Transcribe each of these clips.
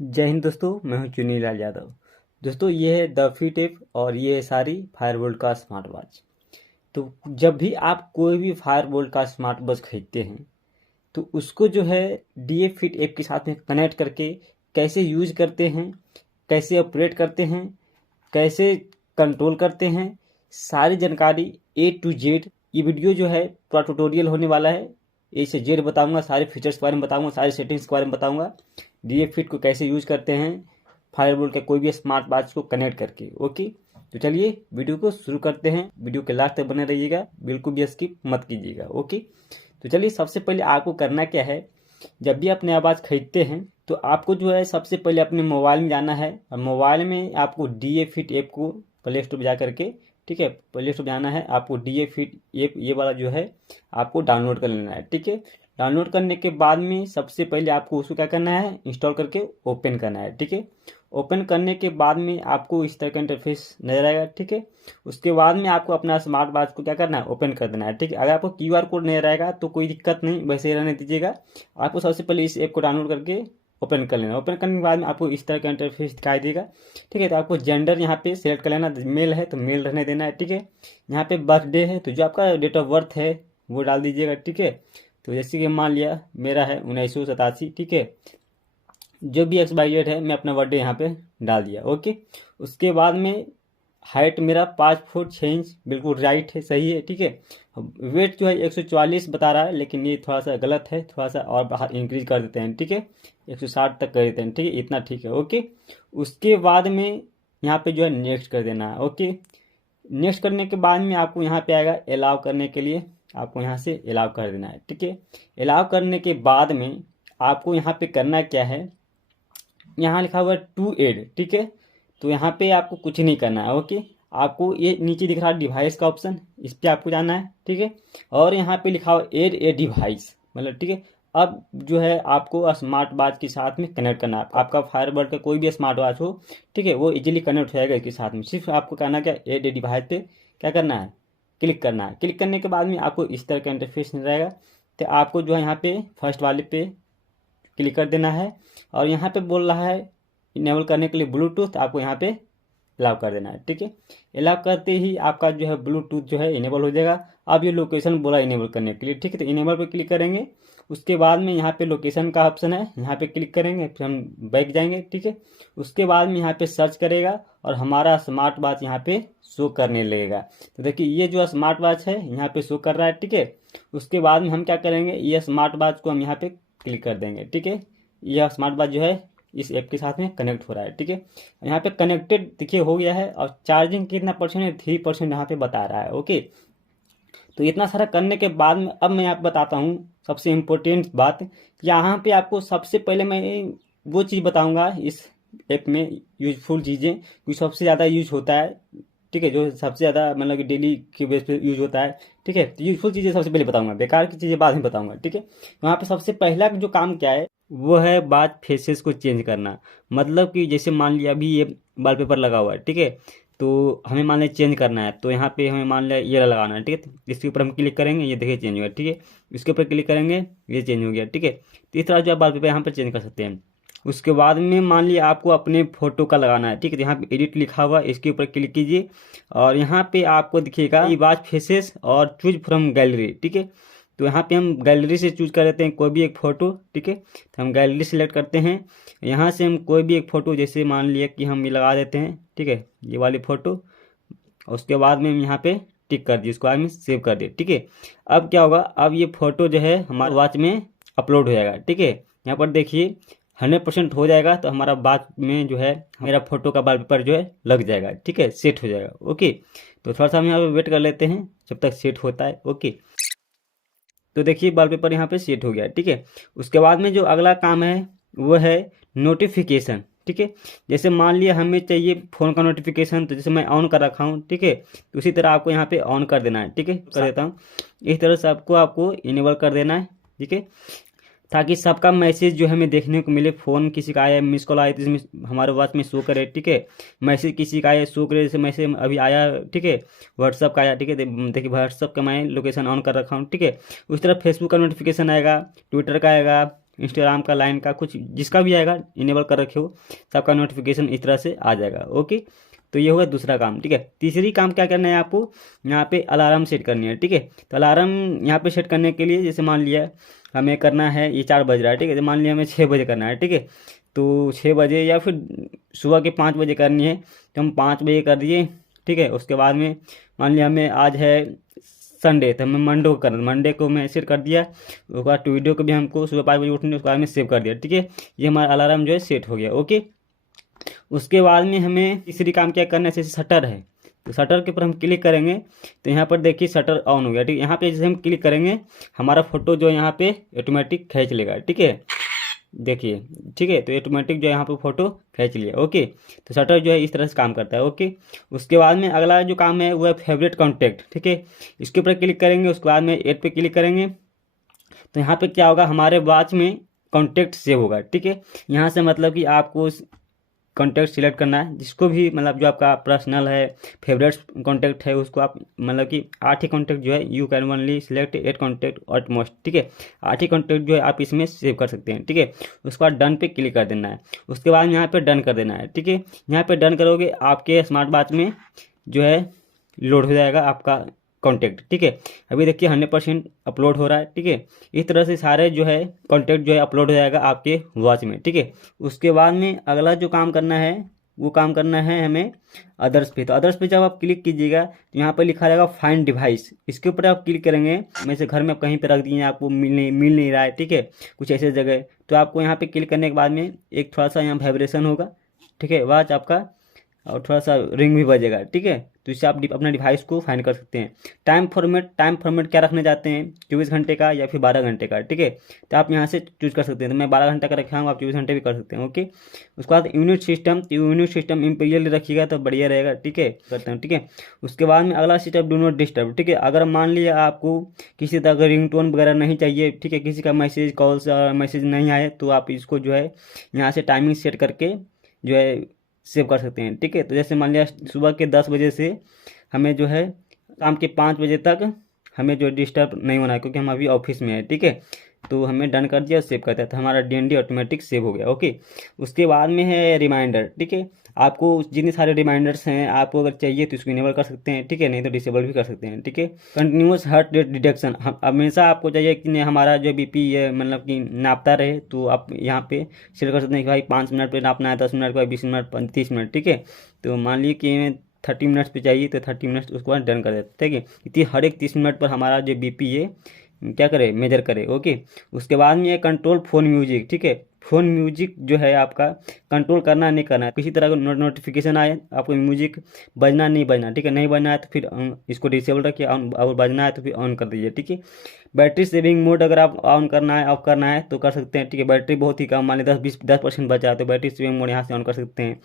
जय हिंद दोस्तों, मैं हूं चुन्नीलाल यादव। दोस्तों, ये है द फिट ऐप और ये है सारी फायरबोल्ट का स्मार्ट वॉच। तो जब भी आप कोई भी फायरबोल्ट का स्मार्ट वॉच खरीदते हैं तो उसको जो है डी फिट ऐप के साथ में कनेक्ट करके कैसे यूज करते हैं, कैसे ऑपरेट करते हैं, कैसे कंट्रोल करते हैं, सारी जानकारी ए टू जेड ये वीडियो जो है पूरा ट्यूटोरियल होने वाला है। ए से जेड बताऊंगा, सारे फीचर्स के बारे में बताऊंगा, सारी सेटिंग्स के बारे में बताऊंगा, डी फिट को कैसे यूज करते हैं फायरबोल्ट के कोई भी स्मार्ट वॉच को कनेक्ट करके। ओके, तो चलिए वीडियो को शुरू करते हैं। वीडियो के लास्ट तक बने रहिएगा, बिल्कुल भी स्किप मत कीजिएगा। ओके, तो चलिए सबसे पहले आपको करना क्या है, जब भी अपने आवाज़ खरीदते हैं तो आपको जो है सबसे पहले अपने मोबाइल में जाना है और मोबाइल में आपको डी फिट ऐप को प्ले स्टोर पर जा करके, ठीक है, प्ले स्टोर जाना है आपको, डी फिट ऐप ये वाला जो है आपको डाउनलोड कर लेना है। ठीक है, डाउनलोड करने के बाद में सबसे पहले आपको उसको क्या करना है, इंस्टॉल करके ओपन करना है। ठीक है, ओपन करने के बाद में आपको इस तरह का इंटरफेस नजर आएगा। ठीक है, उसके बाद में आपको अपना स्मार्ट वॉच को क्या करना है, ओपन कर देना है। ठीक है, अगर आपको क्यूआर कोड नहीं रहेगा तो कोई दिक्कत नहीं, वैसे ही रहने दीजिएगा। आपको सबसे पहले इस ऐप को डाउनलोड करके ओपन कर लेना। ओपन करने के बाद में आपको इस तरह का इंटरफेस दिखाई देगा। ठीक है, तो आपको जेंडर यहाँ पे सेलेक्ट कर लेना, मेल है तो मेल रहने देना है। ठीक है, यहाँ पे बर्थडे है तो जो आपका डेट ऑफ बर्थ है वो डाल दीजिएगा। ठीक है, तो जैसे कि मान लिया मेरा है 1987। ठीक है, जो भी एक्सपायर्ड है मैं अपना बर्थडे यहाँ पे डाल दिया। ओके, उसके बाद में हाइट मेरा 5 फुट 6 इंच बिल्कुल राइट है, सही है। ठीक है, वेट जो है 144 बता रहा है, लेकिन ये थोड़ा सा गलत है, थोड़ा सा और बाहर इंक्रीज कर देते हैं। ठीक है, 160 तक कर देते हैं। ठीक है, इतना ठीक है। ओके, उसके बाद में यहाँ पे जो है नेक्स्ट कर देना है। ओके, नेक्स्ट करने के बाद में आपको यहाँ पे आएगा अलाउ करने के लिए, आपको यहाँ से अलाउ कर देना है। ठीक है, अलाउ करने के बाद में आपको यहाँ पे करना क्या है, यहाँ लिखा हुआ है टू एड। ठीक है, तो यहाँ पे आपको कुछ नहीं करना है। ओके, आपको ये नीचे दिख रहा है डिवाइस का ऑप्शन, इस पर आपको जाना है। ठीक है, और यहाँ पे लिखा हुआ एड ए डिवाइस, मतलब ठीक है, अब जो है आपको स्मार्ट वॉच के साथ में कनेक्ट करना है। आपका फायरबोल्ट का कोई भी स्मार्ट वॉच हो, ठीक है, वो इजीली कनेक्ट हो जाएगा इसके साथ में। सिर्फ आपको करना क्या, एड ए डिवाइस पे क्या करना है, क्लिक करना है। क्लिक करने के बाद में आपको इस तरह का इंटरफेस मिल जाएगा। तो आपको जो है यहाँ पे फर्स्ट वाले पे क्लिक कर देना है और यहाँ पे बोल रहा है इनेबल करने के लिए ब्लूटूथ, आपको यहाँ पे अलाउ कर देना है। ठीक है, अलाउ करते ही आपका जो है ब्लूटूथ जो है इनेबल हो जाएगा। अब ये लोकेशन बोला इनेबल करने के लिए। ठीक है, तो इनेबल पे क्लिक करेंगे, उसके बाद में यहाँ पे लोकेशन का ऑप्शन है, यहाँ पे क्लिक करेंगे, फिर हम बैक जाएंगे। ठीक है, उसके बाद में यहाँ पे सर्च करेगा और हमारा स्मार्ट वॉच यहाँ पे शो करने लगेगा। तो देखिए ये जो स्मार्ट वॉच है यहाँ पे शो कर रहा है। ठीक है, उसके बाद में हम क्या करेंगे, ये स्मार्ट वॉच को हम यहाँ पे क्लिक कर देंगे। ठीक है, यह स्मार्ट वॉच जो है इस ऐप के साथ में कनेक्ट हो रहा है। ठीक है, यहाँ पे कनेक्टेड देखिए हो गया है और चार्जिंग कितना परसेंट है, 3% यहाँ पे बता रहा है। ओके, तो इतना सारा करने के बाद में अब मैं आपको बताता हूँ सबसे इम्पोर्टेंट बात। यहाँ पे आपको सबसे पहले मैं वो चीज़ बताऊँगा इस ऐप में यूजफुल चीज़ें, क्योंकि सबसे ज़्यादा यूज होता है। ठीक है, जो सबसे ज़्यादा मतलब कि डेली के बेस पे यूज होता है। ठीक है, तो यूजफुल चीज़ें सबसे पहले बताऊंगा, बेकार की चीज़ें बाद में बताऊंगा। ठीक है, वहाँ पे सबसे पहला जो काम क्या है वो है बात फेसेस को चेंज करना। मतलब कि जैसे मान लिया अभी ये वॉलपेपर लगा हुआ है। ठीक है, तो हमें मान लिया चेंज करना है, तो यहाँ पे हमें मान लिया ये लगाना है। ठीक है, तो इसके ऊपर हम क्लिक करेंगे, ये देखिए चेंज हो गया। ठीक है, इसके ऊपर क्लिक करेंगे, ये चेंज हो गया। ठीक है, तो इस तरह जो आप वॉलपेपर यहाँ पर चेंज कर सकते हैं। उसके बाद में मान लिया आपको अपने फोटो का लगाना है। ठीक है, तो यहाँ पे एडिट लिखा हुआ है, इसके ऊपर क्लिक कीजिए और यहाँ पे आपको दिखेगा वॉच फेसेस और चूज फ्रॉम गैलरी। ठीक है, तो यहाँ पे हम गैलरी से चूज कर लेते हैं कोई भी एक फ़ोटो। ठीक है, तो हम गैलरी सेलेक्ट करते हैं, यहाँ से हम कोई भी एक फ़ोटो, जैसे मान लिया कि हम ये लगा देते हैं। ठीक है, ये वाली फ़ोटो, उसके बाद में हम यहाँ पे टिक कर दिए, इसको आगे सेव कर दिए। ठीक है, अब क्या होगा, अब ये फ़ोटो जो है हमारे वॉच में अपलोड हो जाएगा। ठीक है, यहाँ पर देखिए 100% हो जाएगा, तो हमारा वॉच में जो है मेरा फोटो का वॉलपेपर जो है लग जाएगा। ठीक है, सेट हो जाएगा। ओके, तो थोड़ा सा हम यहाँ पे वेट कर लेते हैं जब तक सेट होता है। ओके, तो देखिए वॉलपेपर यहाँ पे सेट हो गया। ठीक है, उसके बाद में जो अगला काम है वो है नोटिफिकेशन। ठीक है, जैसे मान लिया हमें चाहिए फ़ोन का नोटिफिकेशन, तो जैसे मैं ऑन कर रखा हूँ। ठीक है, तो उसी तरह आपको यहाँ पे ऑन कर देना है। ठीक है, कर देता हूँ, इस तरह से आपको इनेबल कर देना है। ठीक है, ताकि सबका मैसेज जो हमें देखने को मिले, फ़ोन किसी का आया, मिस कॉल आया तो इसमें हमारे वॉच में शो करे। ठीक है, मैसेज किसी का आया शो करे, जैसे मैसेज अभी आया। ठीक है, व्हाट्सअप का आया। ठीक है, देखिए व्हाट्सअप का मैं लोकेशन ऑन कर रखा हूँ। ठीक है, उस तरह फेसबुक का नोटिफिकेशन आएगा, ट्विटर का आएगा, इंस्टाग्राम का, लाइन का, कुछ जिसका भी आएगा इनेबल कर रखे हो, सबका नोटिफिकेशन इस तरह से आ जाएगा। ओके, तो ये होगा दूसरा काम। ठीक है, तीसरी काम क्या करना है आपको, यहाँ पे अलार्म सेट करनी है। ठीक है, तो अलार्म यहाँ पे सेट करने के लिए जैसे मान लिया हमें करना है, ये 4 बज रहा है। ठीक है, तो मान लिया हमें 6 बजे करना है। ठीक है, तो 6 बजे या फिर सुबह के 5 बजे करनी है, तो हम 5 बजे कर दिए। ठीक है, उसके बाद में मान लिया हमें आज है संडे, तो हमें मंडे को करना, मंडे को मैं सेट कर दिया। उसके बाद वीडियो को भी हमको सुबह 5 बजे उठने, उसके बाद में सेव कर दिया। ठीक है, ये हमारा अलार्म जो है सेट हो गया। ओके, उसके बाद में हमें तीसरी काम क्या करना है, जैसे शटर है, तो शटर के ऊपर हम क्लिक करेंगे, तो यहाँ पर देखिए शटर ऑन हो गया। ठीक है, यहाँ पे जैसे हम क्लिक करेंगे हमारा फोटो जो यहाँ पे ऑटोमेटिक खींच लेगा। ठीक है, देखिए, ठीक है, तो ऑटोमेटिक जो है यहाँ पे फोटो खींच लिया। ओके, तो शटर जो है इस तरह से काम करता है। ओके, उसके बाद में अगला जो काम है वो है फेवरेट कॉन्टैक्ट। ठीक है, इसके ऊपर क्लिक करेंगे, उसके बाद में ऐड पे क्लिक करेंगे, तो यहाँ पे क्या होगा, हमारे वॉच में कॉन्टैक्ट सेव होगा। ठीक है, यहाँ से मतलब कि आपको कॉन्टैक्ट सिलेक्ट करना है, जिसको भी मतलब जो आपका पर्सनल है, फेवरेट कॉन्टैक्ट है, उसको आप मतलब कि 8 ही कॉन्टैक्ट जो है you can only select 8 contact at most. ठीक है, 8 ही कॉन्टैक्ट जो है आप इसमें सेव कर सकते हैं। ठीक है, उसके बाद डन पे क्लिक कर देना है, उसके बाद यहाँ पे डन कर देना है। ठीक है, यहाँ पे डन करोगे आपके स्मार्ट वॉच में जो है लोड हो जाएगा आपका कॉन्टैक्ट। ठीक है, अभी देखिए 100% अपलोड हो रहा है। ठीक है, इस तरह से सारे जो है कॉन्टैक्ट जो है अपलोड हो जाएगा आपके वॉच में। ठीक है, उसके बाद में अगला जो काम करना है वो काम करना है हमें अदर्स पे। तो अदर्स पे जब आप क्लिक कीजिएगा तो यहाँ पर लिखा रहेगा फाइंड डिवाइस, इसके ऊपर आप क्लिक करेंगे। वैसे घर में आप कहीं पे रख दिए, आपको मिल नहीं रहा है। ठीक है, कुछ ऐसे जगह, तो आपको यहाँ पे क्लिक करने के बाद में एक थोड़ा सा यहाँ वाइब्रेशन होगा। ठीक है, वॉच आपका और थोड़ा सा रिंग भी बजेगा। ठीक है, तो इससे आप अपना डिवाइस को फाइंड कर सकते हैं। टाइम फॉर्मेट क्या रखना चाहते हैं, 24 घंटे का या फिर 12 घंटे का। ठीक है, तो आप यहाँ से चूज कर सकते हैं, तो मैं 12 घंटे का रखा हूँ, आप 24 घंटे भी कर सकते हैं। ओके, उसके बाद यूनिट सिस्टम इम्पीरियल रखिएगा तो बढ़िया रहेगा। ठीक है, करते हैं। ठीक है, उसके बाद में अगला सिस्टम डू नॉट डिस्टर्ब। ठीक है, अगर मान लिया आपको किसी तरह का रिंगटोन वगैरह नहीं चाहिए, ठीक है, किसी का मैसेज कॉल्स मैसेज नहीं आए, तो आप इसको जो है यहाँ से टाइमिंग सेट करके जो है सेव कर सकते हैं। ठीक है, तो जैसे मान लिया सुबह के 10 बजे से हमें जो है शाम के 5 बजे तक हमें जो डिस्टर्ब नहीं होना है, क्योंकि हम अभी ऑफिस में है। ठीक है, तो हमें डन कर दिया, सेव करता है, तो हमारा DND ऑटोमेटिक सेव हो गया। ओके, उसके बाद में है रिमाइंडर। ठीक है, आपको जितने सारे रिमाइंडर्स हैं आपको अगर चाहिए तो इसको इनेबल कर सकते हैं। ठीक है, नहीं तो डिसेबल भी कर सकते हैं। ठीक है, कंटिन्यूस हार्ट रेट डिटेक्शन, हम हमेशा आपको चाहिए कि नहीं हमारा जो BP है मतलब कि नापता रहे, तो आप यहाँ पे शेयर कर सकते हैं कि भाई 5 मिनट पे नापना है, 10 मिनट पे, 20 मिनट, 30 मिनट। ठीक है, तो मान लीजिए कि 30 मिनट्स पे चाहिए तो 30 मिनट्स उसके बाद डन कर देते। ठीक है, इतनी हर एक 30 मिनट पर हमारा जो BP है क्या करे, मेजर करे। ओके, उसके बाद में ये कंट्रोल फोन म्यूजिक। ठीक है, फोन म्यूजिक जो है आपका कंट्रोल करना नहीं करना है, किसी तरह का नोटिफिकेशन आए आपको म्यूजिक बजना नहीं बजना। ठीक है, नहीं बजना है तो फिर इसको डिसेबल रखिए, और बजना है तो फिर ऑन कर दीजिए। ठीक है, बैटरी सेविंग मोड अगर आप ऑन करना है, ऑफ करना है तो कर सकते हैं। ठीक है, बैटरी बहुत ही कम, मान लीजिए 10% बचा है तो बैटरी सेविंग मोड यहाँ से ऑन कर सकते हैं।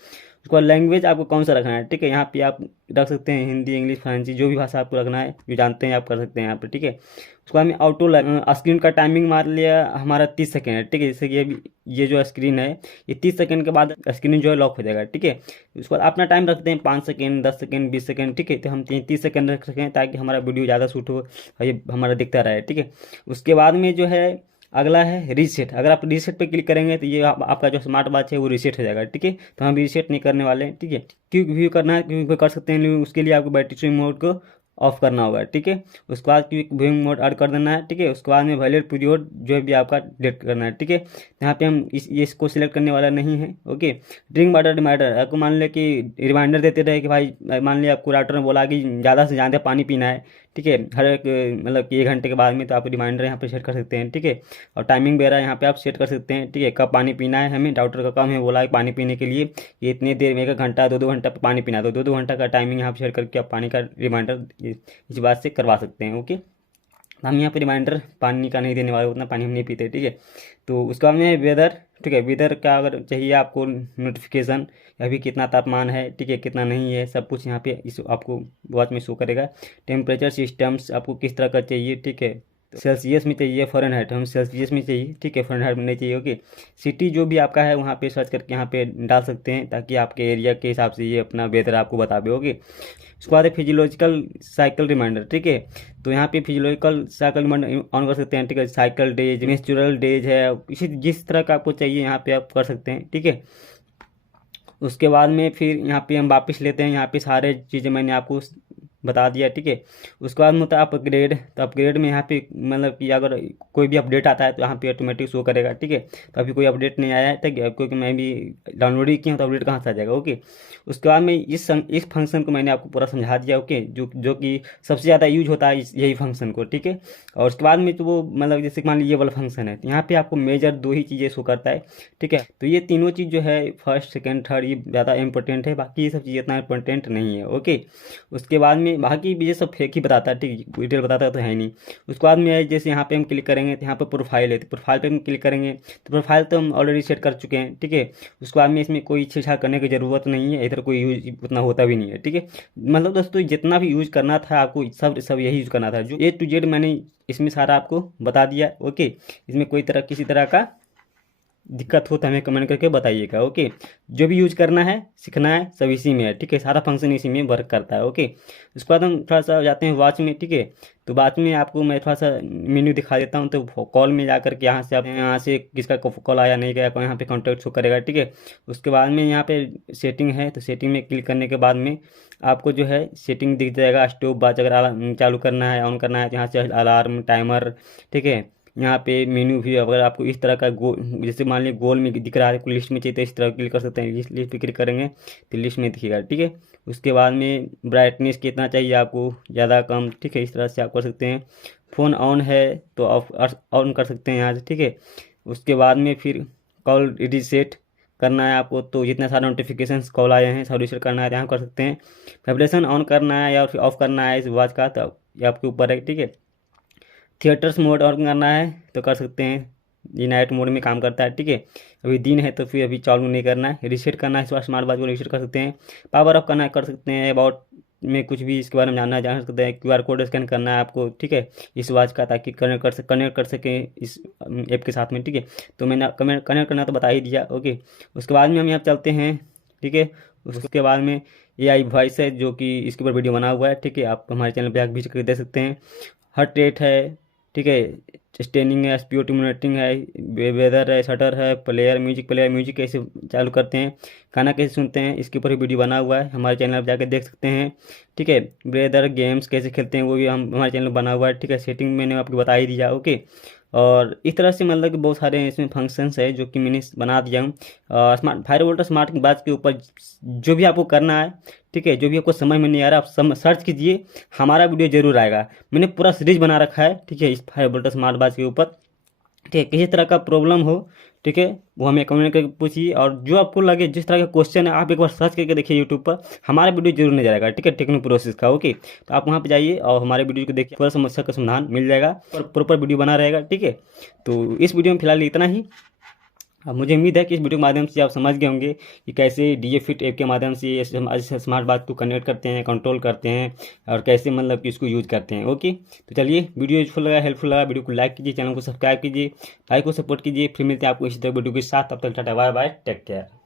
उसके बाद लैंग्वेज आपको कौन सा रखना है। ठीक है, यहाँ पे आप रख सकते हैं हिंदी, इंग्लिश, फ्रांसी, जो भी भाषा आपको रखना है, जो जानते हैं आप कर सकते हैं यहाँ पे। ठीक है, उसके बाद में ऑटो स्क्रीन का टाइमिंग मान लिया हमारा 30 सेकेंड है। ठीक है, जैसे कि ये जो स्क्रीन है ये 30 सेकेंड के बाद स्क्रीन जो है लॉक हो जाएगा। ठीक है, उसके बाद अपना टाइम रखते हैं 5 सेकेंड, 10 सेकेंड, 20 सेकेंड। ठीक है, तो हम 30 सेकेंड रख सकें ताकि हमारा वीडियो ज़्यादा शूट हो और ये हमारा दिखता रहे। ठीक है, उसके बाद में जो है अगला है रीसेट। अगर आप रीसेट पे क्लिक करेंगे तो ये आपका जो स्मार्ट वॉच है वो रीसेट हो जाएगा। ठीक है, तो हम रीसेट नहीं करने वाले हैं। ठीक है, क्विक व्यू करना है, क्विक व्यू कर सकते हैं, लेकिन उसके लिए आपको बैटरी स्विंग मोड को ऑफ करना होगा। ठीक है, उसके बाद क्विक व्यूइंग मोड ऐड कर देना है। ठीक है, उसके बाद में वैलिड पीरियड जो है भी आपका डेट करना है। ठीक है, यहाँ पे हम इसको सिलेक्ट करने वाला नहीं है। ओके, ड्रिंक वाटर रिमाइंडर, आपको मान लिया कि रिमाइंडर देते रहे कि भाई मान लिया आपको डॉक्टर ने बोला कि ज़्यादा से ज़्यादा पानी पीना है। ठीक है, हर एक मतलब कि 1 घंटे के बाद में, तो आप रिमाइंडर यहाँ पे सेट कर सकते हैं। ठीक है, और टाइमिंग वगैरह यहाँ पे आप सेट कर सकते हैं। ठीक है, कब पानी पीना है, हमें डॉक्टर का काम है बोला है पानी पीने के लिए ये इतने देर में 1 घंटा 2 घंटा पानी पीना है, तो 2 घंटा का टाइमिंग यहाँ पे सेट करके आप पानी का रिमाइंडर इस बात से करवा सकते हैं। ओके, हम यहाँ पे रिमाइंडर पानी का नहीं देने वाले, उतना पानी हम नहीं पीते। ठीक है, तो उसके बाद में वेदर। ठीक है, वेदर का अगर चाहिए आपको नोटिफिकेशन, अभी कितना तापमान है, ठीक है, कितना नहीं है, सब कुछ यहाँ पे इस आपको वॉच में शो करेगा। टेम्परेचर सिस्टम्स आपको किस तरह का चाहिए। ठीक है, सेल्सियस में चाहिए, फ़ारेनहाइट हम सेल्सियस में चाहिए, ठीक है, फ़ारेनहाइट में नहीं चाहिए। ओके, सिटी जो भी आपका है वहाँ पे सर्च करके यहाँ पे डाल सकते हैं, ताकि आपके एरिया के हिसाब से ये अपना वेदर आपको बता दे। ओके, उसके बाद है फिजियोलॉजिकल साइकिल रिमाइंडर, ठीक है। तो यहाँ पे फिजियोलॉजिकल साइकिल रिमाइंडर ऑन कर सकते हैं, ठीक है। साइकिल डेज, मेंस्ट्रुअल डेज है, इसी जिस तरह का आपको चाहिए यहाँ पे आप कर सकते हैं, ठीक है। उसके बाद में फिर यहाँ पे हम वापस लेते हैं, यहाँ पे सारे चीज़ें मैंने आपको बता दिया, ठीक है। उसके बाद में होता है अपग्रेड। तो अपग्रेड में यहाँ पे मतलब कि अगर कोई भी अपडेट आता है तो यहाँ पे ऑटोमेटिक शो करेगा, ठीक है। तो अभी कोई अपडेट नहीं आया है, ठीक है, क्योंकि मैं भी डाउनलोड ही किया हूँ, तो अपडेट कहाँ से आ जाएगा। ओके, उसके बाद में इस फंक्शन को मैंने आपको पूरा समझा दिया। ओके, जो कि सबसे ज़्यादा यूज होता है यही फंक्शन को, ठीक है। और उसके बाद में तो वो मतलब जैसे मान लीजिए ये वाला फंक्शन है, तो यहाँ पे आपको मेजर 2 ही चीज़ें शो करता है, ठीक है। तो ये तीनों चीज़ जो है फर्स्ट सेकंड थर्ड ये ज़्यादा इंपॉर्टेंट है, बाकी ये सब चीज़ें इतना इंपॉर्टेंट नहीं है। ओके, उसके बाद में बाकी ये सब फेक ही बताता है, ठीक है, डिटेल बताता तो है नहीं। उसके बाद में जैसे यहाँ पे हम क्लिक करेंगे तो यहाँ पे प्रोफाइल है, तो प्रोफाइल पे हम क्लिक करेंगे तो प्रोफाइल तो हम ऑलरेडी सेट कर चुके हैं, ठीक है। उसके बाद में इसमें कोई छेड़छाड़ करने की ज़रूरत नहीं है, इधर कोई यूज उतना होता भी नहीं है, ठीक है। मतलब दोस्तों जितना भी यूज करना था आपको सब यही यूज करना था, जो A to Z मैंने इसमें सारा आपको बता दिया। ओके, इसमें कोई तरह किसी तरह का दिक्कत हो तो हमें कमेंट करके बताइएगा। ओके, जो भी यूज करना है सीखना है सब इसी में है, ठीक है, सारा फंक्शन इसी में वर्क करता है। ओके, उसके बाद हम थोड़ा सा जाते हैं वॉच में, ठीक है। तो वॉच में आपको मैं थोड़ा सा मेन्यू दिखा देता हूँ। तो कॉल में जा करके यहाँ से आप यहाँ से किसका कॉल आया नहीं गया यहाँ पे कॉन्टैक्ट शो करेगा, ठीक है। उसके बाद में यहाँ पे सेटिंग है, तो सेटिंग में क्लिक करने के बाद में आपको जो है सेटिंग दिख जाएगा। स्टॉप वॉच अगर चालू करना है ऑन करना है तो यहाँ से अलार्म टाइमर, ठीक है। यहाँ पे मेन्यू भी अगर आपको इस तरह का जैसे मान लीजिए गोल में दिख रहा है, कोई लिस्ट में चाहिए तो इस तरह क्लिक कर सकते हैं, लिस्ट पे क्लिक करेंगे तो लिस्ट में दिखेगा, ठीक है। उसके बाद में ब्राइटनेस कितना चाहिए आपको, ज़्यादा कम, ठीक है, इस तरह से आप कर सकते हैं। फ़ोन ऑन है तो ऑन कर सकते हैं यहाँ से, ठीक है। उसके बाद में फिर कॉल रिसेट करना है आपको, तो जितने सारे नोटिफिकेशंस कॉल आए हैं सब रिसेट करना है तो यहाँ कर सकते हैं। वाइब्रेशन ऑन करना है या फिर ऑफ करना है इस वॉच का, तो ये आपके ऊपर है, ठीक है। थिएटर्स मोड ऑन करना है तो कर सकते हैं, ये नाइट मोड में काम करता है, ठीक है। अभी दिन है तो फिर अभी चालू नहीं करना है। रिसेट करना है स्मार्ट वॉच को रिसेट कर सकते हैं। पावर ऑफ करना है कर सकते हैं। अबाउट में कुछ भी इसके बारे में जानना है जान सकते हैं। QR कोड स्कैन करना है आपको, ठीक है, इस वॉच का, ताकि कनेक्ट कर सकें इस ऐप के साथ में, ठीक है। तो मैंने कनेक्ट करना तो बता ही दिया। ओके, उसके बाद में हम यहाँ चलते हैं, ठीक है। उसके बाद में AI वॉइस है जो कि इसके ऊपर वीडियो बना हुआ है, ठीक है, आप हमारे चैनल पर आगे विजिट करके देख सकते हैं। हार्ट रेट है, ठीक है, स्टेनिंग है, SpO2 मॉनिटरिंग है, वेदर है, शटर है, प्लेयर म्यूजिक कैसे चालू करते हैं, गाना कैसे सुनते हैं, इसके ऊपर वीडियो बना हुआ है, हमारे चैनल पर जाकर देख सकते हैं, ठीक है। वेदर गेम्स कैसे खेलते हैं वो भी हम हमारे चैनल पर बना हुआ है, ठीक है। सेटिंग मैंने आपको बता ही दिया। ओके, और इस तरह से मतलब कि बहुत सारे इसमें फंक्शंस है जो कि मैंने बना दिया हूँ। स्मार्ट फायरवोल्ट स्मार्ट बात के ऊपर जो भी आपको करना है, ठीक है, जो भी आपको समझ में नहीं आ रहा आप सर्च कीजिए, हमारा वीडियो जरूर आएगा। मैंने पूरा सीरीज बना रखा है, ठीक है, इस फायरवोल्ट स्मार्ट बात के ऊपर, ठीक है। किसी तरह का प्रॉब्लम हो, ठीक है, वो हमें कमेंट करके पूछिए, और जो आपको लगे जिस तरह का क्वेश्चन है आप एक बार सर्च करके देखिए यूट्यूब पर, हमारा वीडियो जरूर नहीं जाएगा, ठीक है, टेक्नो प्रोसेस का। ओके, तो आप वहाँ पे जाइए और हमारे वीडियो को देखिए, पूरा समस्या का समाधान मिल जाएगा और प्रॉपर वीडियो बना रहेगा, ठीक है। तो इस वीडियो में फिलहाल इतना ही। अब मुझे उम्मीद है कि इस वीडियो के माध्यम से आप समझ गए होंगे कि कैसे DJ Fit ऐप के माध्यम से ये स्मार्ट वॉच को कनेक्ट करते हैं, कंट्रोल करते हैं, और कैसे मतलब कि इसको यूज करते हैं। ओके, तो चलिए, वीडियो यूजफुल लगा, हेल्पफुल लगा, वीडियो को लाइक कीजिए, चैनल को सब्सक्राइब कीजिए, भाई को सपोर्ट कीजिए। फिर मिलते हैं आपको इसी तरह वीडियो के साथ, तब तक tata bye bye, take care.